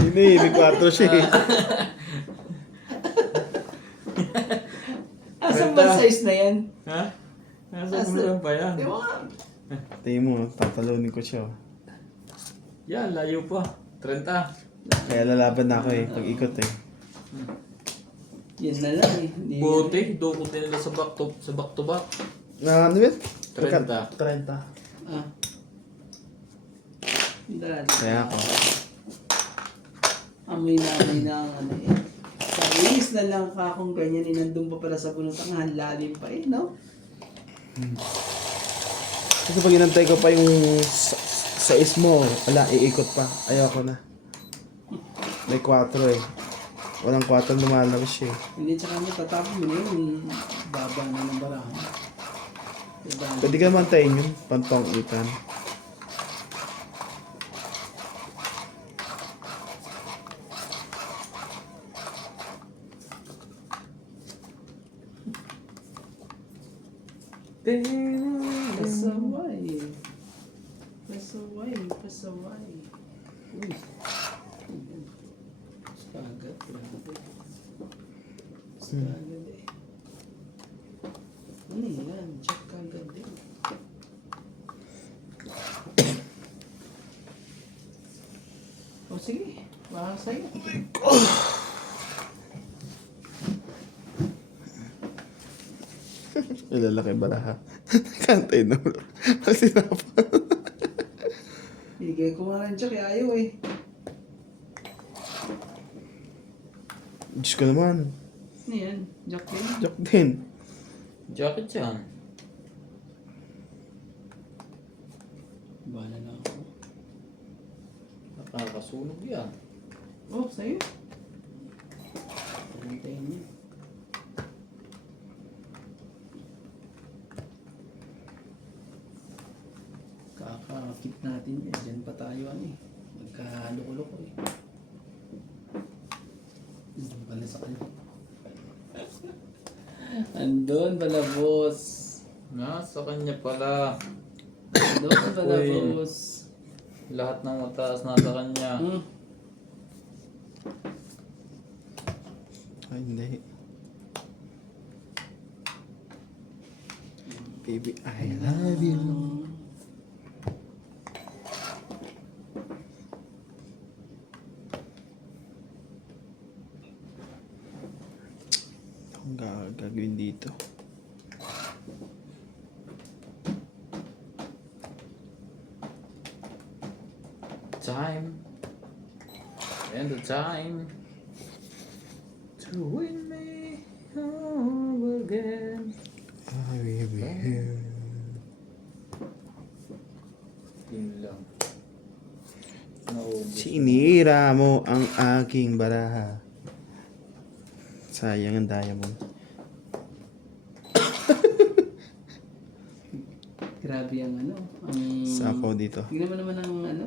Hindi, may 4 siya eh. Asan ba size na yan? Ha? Nasa kulang pa yan. Di ba? Tingin mo, tatalunin ko siya. Oh. Yan, layo pa. 30. Kaya lalaban na ako eh, pag ikot eh. Yan na lang eh. Hindi Buti, dukot nila sa back to back. Na ano yun? 30. 30. Ah. Dali. Kaya ako. Amoy na ang ano eh. Sa inis na lang ka kung ganyan eh. Nandun pa pala sa bunotang lalim pa eh, no? Kasi pag inantay ko pa yung sa mo, wala, iikot pa. Ayoko na. May 4 eh. Walang 4 lumalabas siya eh. Hindi, tsaka mo tatapon mo na yun. Baba na ng barahan. Diba? Pwede ka naman tayo yun, pantong ikan. Pasaway. Pasaway. Pasaway. Uy. Sagat. Grabe. Sagat eh. Ano yan? Check kagad eh. O sige. Baka sa'yo. Ilalaki baraha. Kantay na ulo. Masinapa. Bigay ko nga ng check. Ayaw eh. Diyos ko naman. Ano yan? Jack din. Joke din. Jacket yan. Bahala na ako. Nakakasunog yan. Oh, sa'yo. Hintayin niya. Kakakit natin yan. Diyan pa tayo ano eh. Magkaloko-loko eh. Andun pala sa kanya. Andun pala, boss. Nasa kanya pala. Andun pala, Queen. boss. Lahat ng mataas nasa kanya. Hmm. Ay, hindi. Baby, I love you. Ang gagawin dito. Time. And the time to win me over again. I will be here. Yun lang. Naubos. Sinira mo ang aking baraha. Sayang ang diamond. Grabe ang ano. Ang... Sapaw dito. Tignan mo naman ang ano.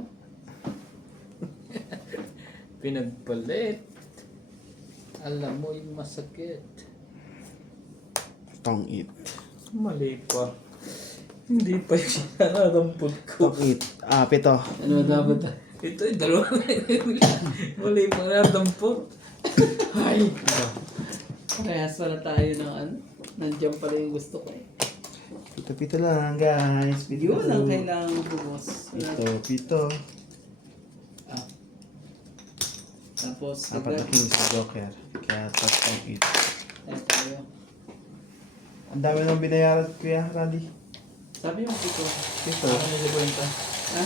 Pinagpalit. Alam mo yung masakit. Tong it. Mali pa. Hindi pa yung sinaradampot ko. Tong it. Ah, pito. Ano dapat? Ito yung dalawa. Mali pa nadampot. Ay! Parehas pala tayo ng ano. Nandiyan pala yung gusto ko eh. Pito lang, guys. Pito. Yun ang kailangan ko, boss. Pito. Ah. Tapos, Apat na king sa joker. Kaya tapos tong it. tayo. Ang dami nang binayaran, Kuya Randy. Sabi yung pito. Pito. Ano nila kwenta? Ha?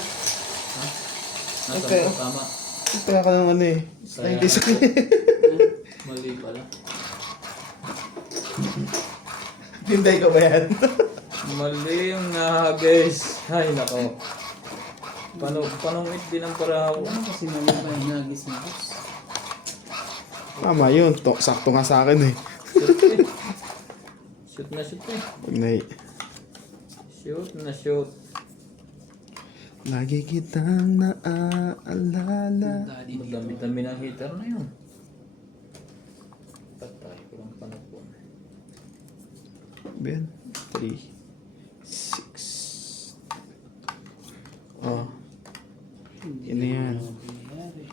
Nasa Okay. tama. Kaya ka ng ano eh. Saya. 90 sa Mali pala. Hinday ka ba yan? Mali yung guys. Ay nako. Panungit din ang parahaw. Ano kasi mali ba yung nagis na boss? Tama yun. Sakto nga sa akin eh. Shoot na shoot eh. Pag nai... Shoot na shoot. Lagi kitang naaalala. Daddy dito. Madami-dami ng heater na yun. Patay ko lang panapon. Ben, 3, 6. Oh, yun na yan. Nangyari.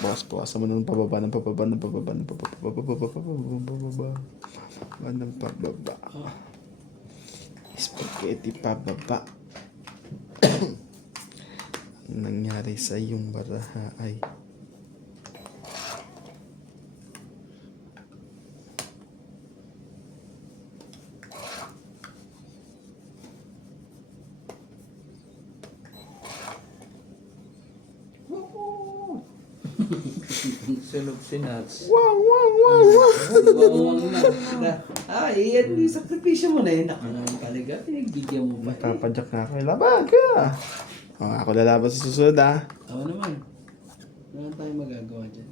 Boss, bawasan mo ng pababa, ng pababa, ng pababa, ng pababa. Oh. Spaghetti pababa. Ang nangyari sa iyong baraha ay Sunog si Nats. wow, wow, wow, wow. Ay, yan yung sakripisyo mo na yun. Ako naman talaga, pinagbigyan mo ba? Nagpapadyak na ako. Laban ka! Oh, ako lalaban sa susunod ah. Ako naman. Wala tayong magagawa dyan.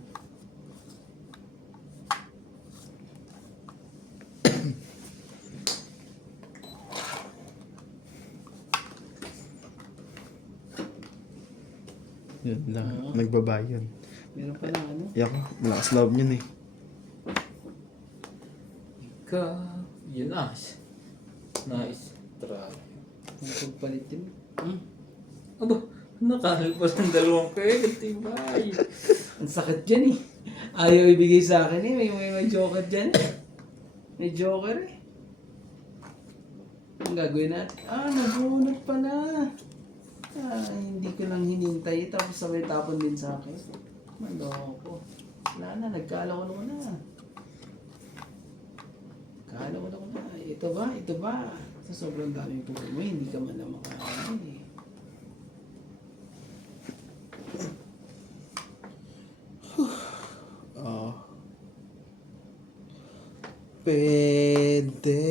Yun lang. Oo. Nagbaba yun. Meron pa lang ano. Yak, malakas loob yun eh. Ikaw. Yun nice. Nice try. Ang pagpalit yun. Hmm? Aba, nakalpas ng dalawang tibay. Ang sakit dyan eh. Ayaw ibigay sa akin eh. May joker dyan eh. May joker eh. Ang gagawin natin? Ah, nabunot pala. Ah, hindi ko lang hinintay. Tapos sabay tapon din sa akin. Maloko. Wala na, nagkalawan ko na. Kalawan ko na. Ito ba? Ito ba? Sa sobrang daming puno mo, hindi ka man na makakain eh. Oh. Pwede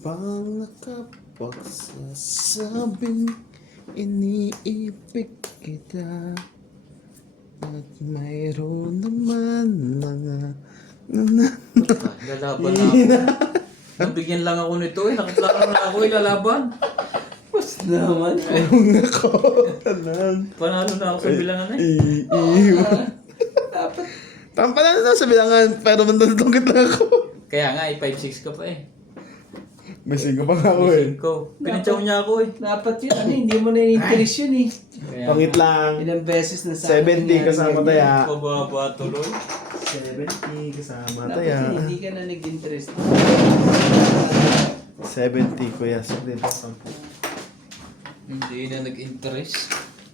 bang nakapagsasabing iniibig kita? At mayroon naman mga... Lalaban na ako. Nabigyan lang ako nito eh. Nakiklaro na ako eh. Lalaban. Mas naman. Nako, tanan. Panalo na ako sa bilangan eh. Dapat. Tampalan na sa bilangan, pero mandadungkit lang ako. Kaya nga eh, 5-6 ka pa eh. May 5 pa nga ako eh. 5. Pinatsaw niya ako eh. Dapat yun. Ano, hindi mo na interest yun eh. Kaya Pangit lang. Ilang beses na sa 70 kasama taya. pababa tuloy. 70 kasama Dapat taya. yun, hindi ka na nag-interest. 70 kuya, sige pa. Hindi na nag-interest.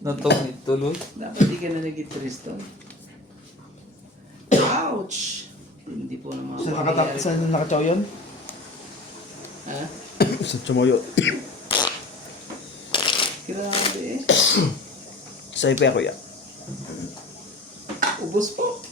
Natungit tuloy. Dapat hindi ka na nag-interest doon. Ouch! Hindi po naman Saan nakataw yun? Ha? Sa Chumoyo. Grabe eh. Sa ipe kuya. Ubus po.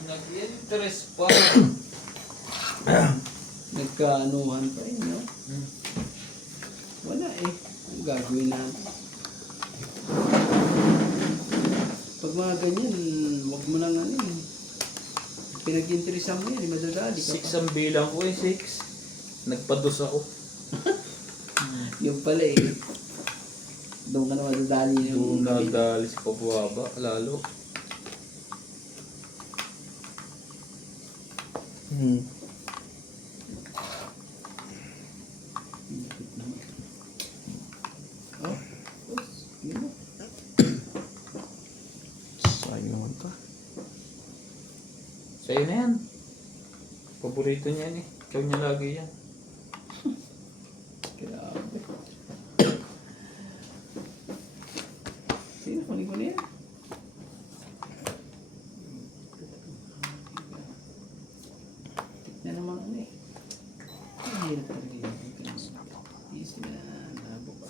Nag-interest pa. Nagkaanuhan pa eh, no? Wala eh. Ang gagawin natin. Pag mga ganyan, wag mo lang ano eh. Pinag-interesan mo yan, eh, madadali ka 6 pa. ang bilang ko eh, 6. Nagpados ako. Yung pala eh. Doon ka na madadali yung Nadalis pa buwaba, lalo. Oh, yun mo. Sayang naman to. Sa'yo na yan. Paborito niya yan eh. Ikaw niya lagi yan. Grabe. Sino? Kunin ko na yan. Tignan naman ano eh. Ang hirap talaga yun. Easy na. Nabo pa.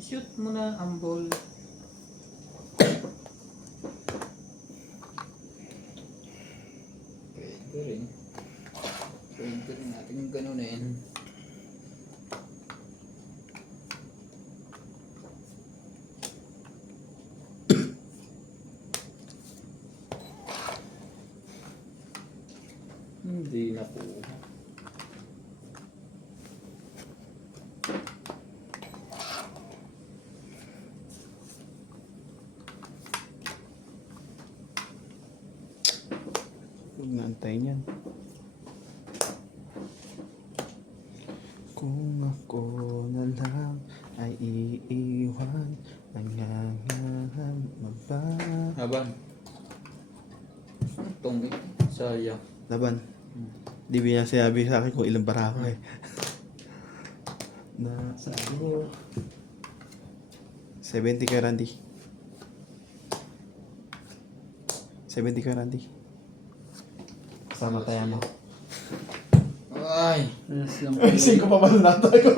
Shoot mo na ang ball. Pwede rin. Pwede rin natin yung ganunin. Hindi na po. Huwag na antayin yan. Kung ako na lang ay iiwan, nangangahan maba. Haban. Itong sayang. Laban. Di ba niya sinabi sa akin kung ilang bara ako eh. Na Sabi niyo. 70 ka Randy. 70 ka Randy. Kasama tayo mo. Ay! Nas lang po. Ay, 5 pa pala natin ko.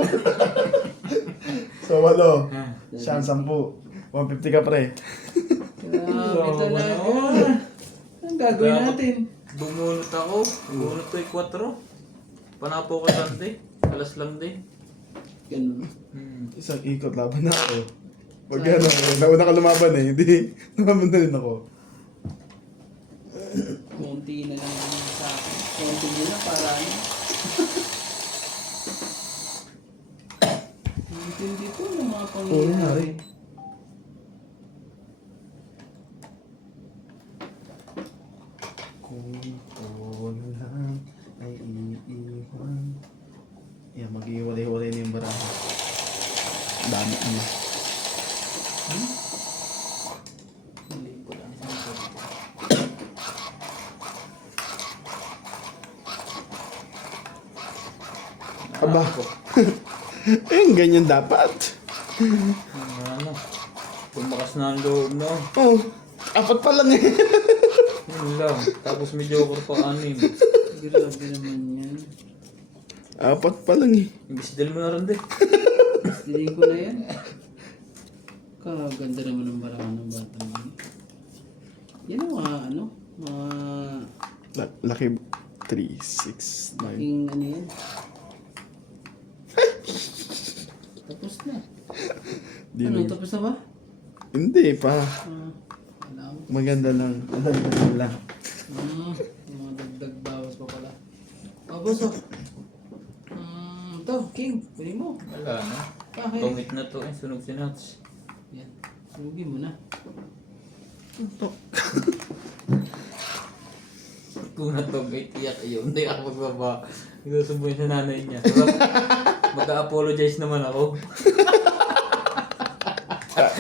So, walo. Ah. Siyang 10. 150 ka pre. Grabe talaga. Ang gagawin natin? Bumunot ako. Bumunot ko 4. Panapo ko Sunday. Alas lang din. Ganun. Isang ikot laban na ako. Pag ano, nauna ka lumaban eh. Hindi, lumaban na rin ako. Konti na lang naman sa akin. Konti nyo na para ano. Hindi po ng mga Oo nga pangyayari. rin. Kung ako na lang ay iiwan. Yan, mag-iwalay-walay na yung baraha. Dami niya. Hindi ko lang. Aba. Ayun, ganyan dapat. Ano? Tumakas na ang loob no. Oh, 4 pa lang eh. Yun lang. Tapos may joker pa 6. Grabe naman yan. 4 pa lang eh. Bisdel mo na rin din. Dinig ko na yan. Kaganda naman ng barangan ng bata mo. Yan ang mga ano, mga Laki 3, 6, 9. laking ano yan. Tapos na. Di Ano, na. tapos na ba? Hindi pa. Alam. Maganda lang. Maganda lang. Yung mga dagdag bawas pa pala. Boss, oh. Ito, King, pwede mo. Wala na. Bakit? Tumit na to eh. Sunog si Nats. Yan. Sunugin mo na. Kung natog ay tiyak ayun. Hindi ako magbaba. Igusubuhin sa nanay niya. Mag-apologize naman ako.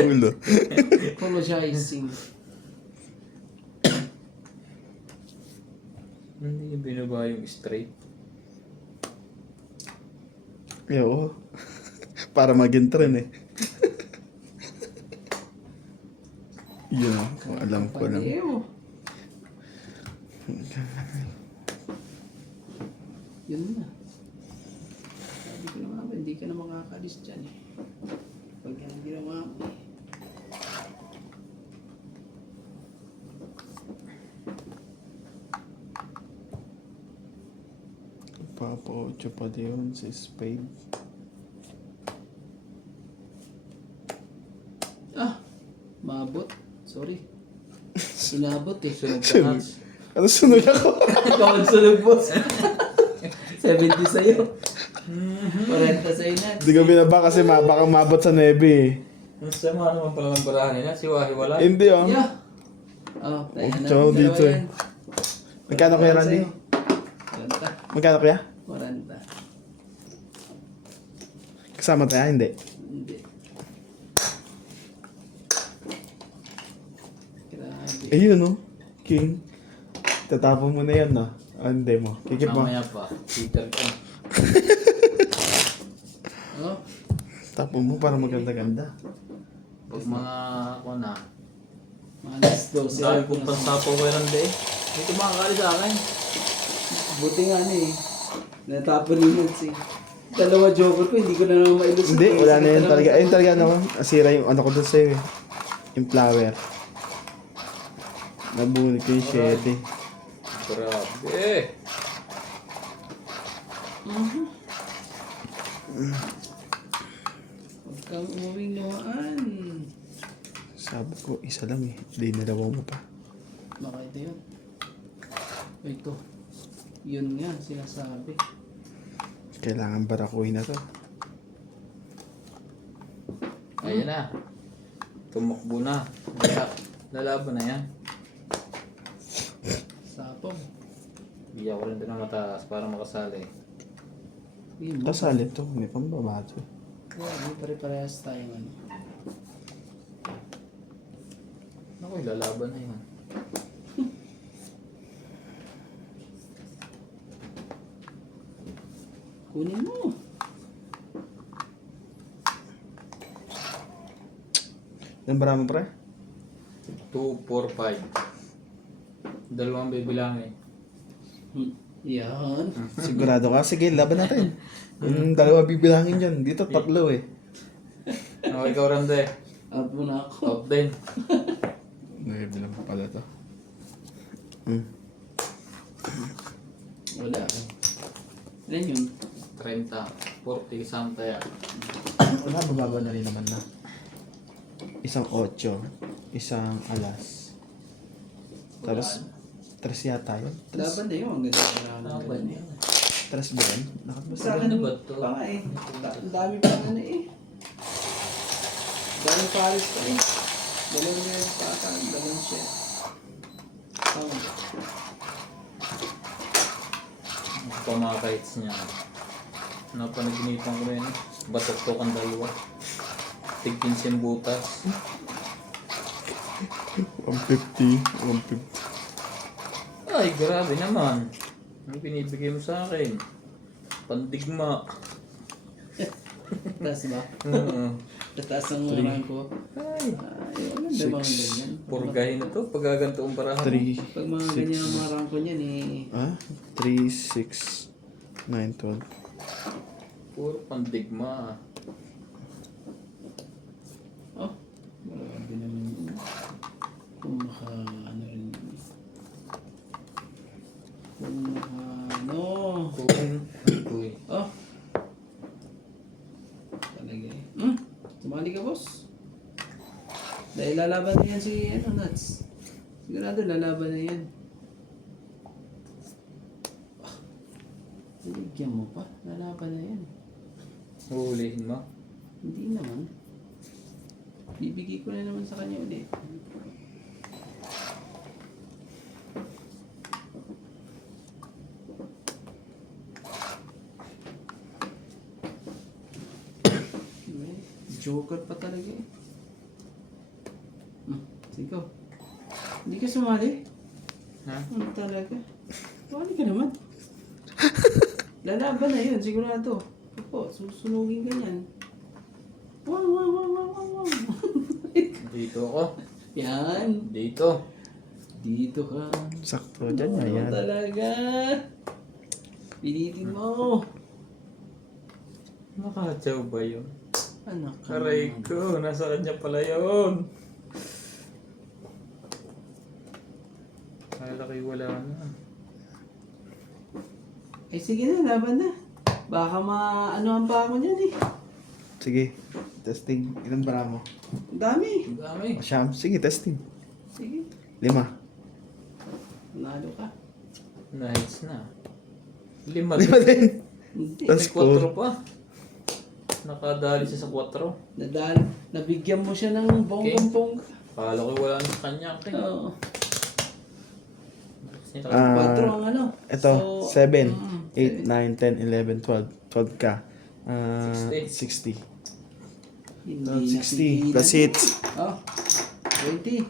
Ulo. Apologizing. Hindi binaba yung straight. Oo. Para maging trend eh. Yun. Alam ko lang. Paliw. Yun na. Sabi ko naman ako, hindi ka na makakalis dyan eh. Pag yan ang ginawa mo. Papa 8 pa yun sa spade. Maabot. Sorry. Inabot eh. Sunog ka Nats. Ano sunod ako? Ikaw ang sunog, boss. 70 sa'yo. 40 sa'yo na. Hindi ko binaba kasi baka mabot sa 9 eh. Ang sama naman pala ng barahan nila. Si Wahi wala. Hindi oh. Yeah. Oh, tayo na. Tsaka dito eh. Magkano kaya, Randy? 40. Magkano kaya? 40. Kasama tayo? Hindi. Hindi. Grabe. Ayun oh. King. Tatapon mo na yan no? Hindi mo. Kikip mo. Mamaya pa. Peter ko. Oh, Tapon mo para maganda-ganda. Pag mga ako na. mga alas 12. Dahil kung pansapo ko yan de. Hindi ko makakali sa akin. Buti nga ano eh. Natapon ni Nuts eh. Dalawa joker ko, hindi ko na naman mailusot. Hindi, eh. wala na Sakit yun talaga. sa Ayun ulo. talaga ano, nasira yung ano ko dun sa'yo eh. Yung flower. Nabunig ko yung shede. Grabe. Huwag kang umuwing luhaan. Sabi ko, isa lang eh. Dinalawa mo pa. Baka ito yun. Ito. Yun nga, sinasabi. Kailangan barakuhin na to. Ayan na. Tumakbo na. Lalaban na yan. Sapong. Bigyan ko rin din ng mataas para makasali. Hindi mo. Kasalit to. May pambabato. Hindi pare-parehas tayo ano. Naku, lalaban na yun. Kunin mo. Ilan bara mo pre? 2, 4, 5. Dalawang bibilangin. Yan. Sigurado ka? Sige, laban natin. Yung dalawa bibilangin dyan. Dito tatlo eh. Okay, ikaw Rande. Out mo na ako. Top din. Nabibilang pa pala to. Wala. Ilan yun? 30, 40, santa yan. Wala, bababa na rin naman na. Isang 8, isang alas. Tapos, 3 yata yun. Laban na yun. Ang ganda na Laban yan. 3 ba yun? Nakabasa Sa akin Ano ba to? pa nga eh. Ang dami pa nga na eh. Daming pares pa eh. Dalawang red pa ata. Dalawang share. Pamakaits niya. Napanaginitan ko rin. Batok to kang dalawa. Tig-15 yung butas. 150, 150. Ay, grabe naman. Ang binibigay mo sa akin. Pandigma. Tas ba? Oo. Tataas ang orang ko. Ay, Ay, wala mga ganyan. purgahin na to. Pagaganto ang parahan. 3, Pag mga ganyan ang mga rank ko niyan eh. 3, 6, 9, 12. Puro pandigma. Oh, grabe naman yun. Kung maka, ano rin yun. Kung maka, ano. Uy. Oh. Talaga eh. Sumali ka, boss. Dahil lalaban na yan si, Nuts. Sigurado lalaban na yan. Bigyan mo pa. Lalaban na yan. Huhulihin mo. Hindi naman. Bibigay ko na naman sa kanya ulit. Joker pa talaga eh. Sige. Hindi ka sumali? Ha? Ano talaga? Sumali ka naman. Lalaban na yun, sigurado. Opo, susunugin ka yan. Wow, wow, wow, wow, wow, wow. Dito ako. Yan. Dito. Dito ka. Sakto dyan Ano yan. talaga? Pilitin mo. Nakatsaw ba yun? Anak ka Aray naman. ko, nasa kanya pala yun. Kala ko'y wala na. Eh sige na, laban na. Baka ano-ano pa ako niyan eh. Sige, testing. Ilan bara mo? Ang dami. Ang dami. Siyam. Sige, testing. Sige. 5. Nalo ka. Nice na. 5 5 din. Hindi. Tas May 4 pa. Nakadali siya sa 4. Nabigyan mo siya ng bonggang-bongga. Kala ko'y wala na sa kanya. Okay. Oo. Ah, 4 ang ano. Ito, So, 7, mm, 8, 9, 10, 11, 12. 12 ka. 60. 60. Hindi 60 plus napigilan. hits. Oh, 20.